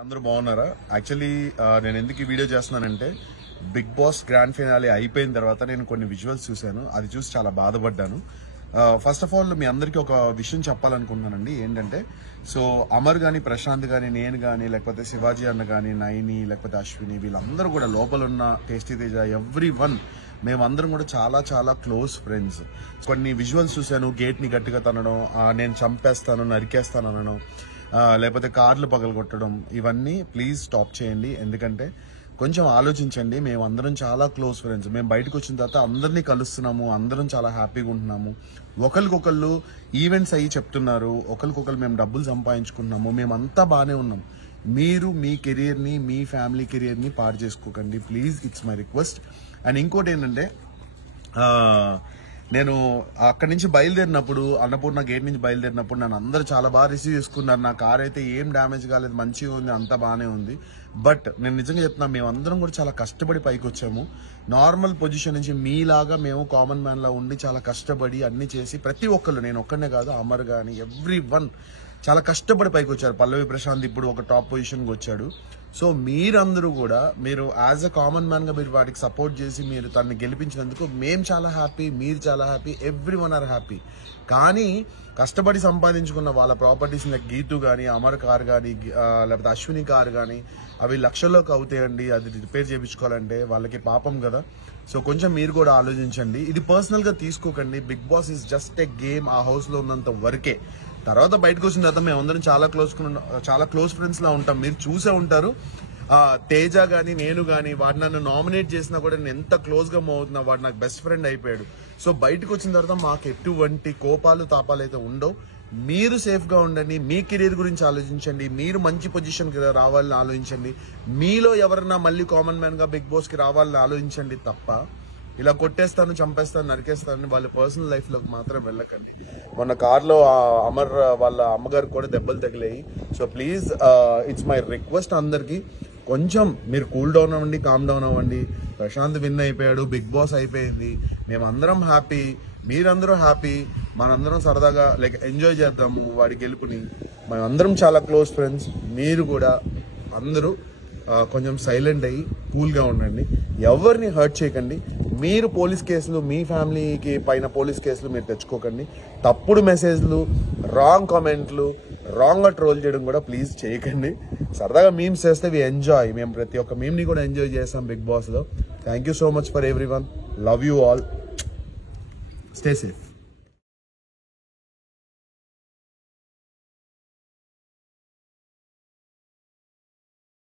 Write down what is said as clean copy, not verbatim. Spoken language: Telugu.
అందరూ బాగున్నారా? యాక్చువల్లీ నేను ఎందుకు ఈ వీడియో చేస్తున్నానంటే బిగ్ బాస్ గ్రాండ్ ఫినాలే అయిపోయిన తర్వాత నేను కొన్ని విజువల్స్ చూశాను. అది చూసి చాలా బాధపడ్డాను. ఫస్ట్ ఆఫ్ ఆల్ మీ అందరికీ ఒక విషయం చెప్పాలనుకుంటున్నానండి. ఏంటంటే సో అమర్ గాని, ప్రశాంత్ గాని, నేను గాని, లేకపోతే శివాజీ అన్న గాని, నైని, లేకపోతే అశ్విని, వీళ్ళందరూ కూడా లోపల ఉన్న టేస్టీ తేజ, ఎవ్రీవన్ మేమందరం కూడా చాలా చాలా క్లోజ్ ఫ్రెండ్స్. కొన్ని విజువల్స్ చూశాను. గేట్ ని గట్టిగా తనడం, నేను చంపేస్తాను, నరికేస్తాను అనడం, లేకపోతే కార్లు పగలగొట్టడం, ఇవన్నీ ప్లీజ్ స్టాప్ చేయండి. ఎందుకంటే కొంచెం ఆలోచించండి. మేమందరం చాలా క్లోజ్ ఫ్రెండ్స్. మేము బయటకు వచ్చిన తర్వాత అందరినీ కలుస్తున్నాము, అందరం చాలా హ్యాపీగా ఉంటున్నాము. ఒకరికొకళ్ళు ఈవెంట్స్ అయ్యి చెప్తున్నారు, ఒకరికొకరు మేము డబ్బులు సంపాదించుకుంటున్నాము, మేమంతా బాగానే ఉన్నాం. మీరు మీ కెరియర్ని, మీ ఫ్యామిలీ కెరియర్ని పాడు చేసుకోకండి please. It's my request. And ఇంకోటి ఏంటంటే నేను అక్కడి నుంచి బయలుదేరినప్పుడు, అన్నపూర్ణ గేట్ నుంచి బయలుదేరినప్పుడు నన్ను అందరూ చాలా బాగా రిసీవ్ చేసుకున్నారు. నా కార్ అయితే ఏం డ్యామేజ్ కాలేదు, మంచిగా ఉంది, అంతా బాగానే ఉంది. బట్ నేను నిజంగా చెప్తున్నా, మేమందరం కూడా చాలా కష్టపడి పైకి వచ్చాము. నార్మల్ పొజిషన్ నుంచి మీలాగా మేము కామన్ మ్యాన్ లా ఉండి చాలా కష్టపడి అన్ని చేసి, ప్రతి ఒక్కళ్ళు, నేను ఒక్కనే కాదు, అమర్ కానీ ఎవ్రీవన్ చాలా కష్టపడి పైకి వచ్చారు. పల్లవి ప్రశాంత్ ఇప్పుడు ఒక టాప్ పొజిషన్కి వచ్చాడు. సో మీరందరూ కూడా మీరు యాజ్ అ కామన్ మ్యాన్ గా మీరు వాటికి సపోర్ట్ చేసి మీరు తనని గెలిపించినందుకు మేము చాలా హ్యాపీ, మీరు చాలా హ్యాపీ, ఎవ్రీవన్ ఆర్ హ్యాపీ. కానీ కష్టపడి సంపాదించుకున్న వాళ్ళ ప్రాపర్టీస్ గీతు కానీ, అమర్ కార్ కానీ, లేకపోతే అశ్విని కార్ కానీ, అవి లక్షల్లోకి అవుతాయండి. అది రిపేర్ చేయించుకోవాలంటే వాళ్ళకి పాపం కదా. సో కొంచెం మీరు కూడా ఆలోచించండి. ఇది పర్సనల్ గా తీసుకోకండి. Big boss is just a game. ఆ హౌస్ లో ఉన్నంత వరకే. తర్వాత బయటకు వచ్చిన తర్వాత మేమందరం చాలా క్లోజ్ ఫ్రెండ్స్ లా ఉంటాం. మీరు చూసే ఉంటారు. తేజ గానీ, నేను గానీ, వాడు నన్ను నామినేట్ చేసినా కూడా నేను ఎంత క్లోజ్ గా మూవ్ అవుతున్నా, వాడు నాకు బెస్ట్ ఫ్రెండ్ అయిపోయాడు. సో బయటకు వచ్చిన తర్వాత మాకు ఎటువంటి కోపాలు తాపాలు అయితే ఉండవు. మీరు సేఫ్ గా ఉండండి. మీ కెరీర్ గురించి ఆలోచించండి. మీరు మంచి పొజిషన్ కి రావాలని ఆలోచించండి. మీలో ఎవరన్నా మళ్ళీ కామన్ మ్యాన్ గా బిగ్ బాస్ కి రావాలని ఆలోచించండి తప్ప ఇలా కొట్టేస్తాను, చంపేస్తాను, నరికేస్తాను వాళ్ళ పర్సనల్ లైఫ్ లోకి మాత్రం వెళ్ళకండి. మొన్న కార్లో అమర్ వాళ్ళ అమ్మగారు కూడా దెబ్బలు తగిలాయి. So please it's my request అందరికి, కొంచెం మీరు కూల్ డౌన్ అవ్వండి, కామ్ డౌన్ అవ్వండి. ప్రశాంత్ విన్ అయిపోయాడు, బిగ్ బాస్ అయిపోయింది, మేమందరం హ్యాపీ, మీరందరూ హ్యాపీ, మనందరం సరదాగా లైక్ ఎంజాయ్ చేద్దాము వాడి గెలుపుని. మేమందరం చాలా క్లోజ్ ఫ్రెండ్స్. మీరు కూడా అందరూ కొంచెం సైలెంట్ అయ్యి కూల్గా ఉండండి. ఎవరిని హర్ట్ చేయకండి. మీరు పోలీస్ కేసులు, మీ ఫ్యామిలీకి పైన పోలీస్ కేసులు మీరు తెచ్చుకోకండి. తప్పుడు మెసేజ్లు, రాంగ్ కామెంట్లు, రాంగ్గా ట్రోల్ చేయడం కూడా ప్లీజ్ చేయకండి. సరదాగా మీమ్స్ చేస్తే వి ఎంజాయ్. మేము ప్రతి ఒక్క మీమ్ని కూడా ఎంజాయ్ చేస్తాం బిగ్ బాస్లో. Thank you so much for everyone. Love you all. Stay safe.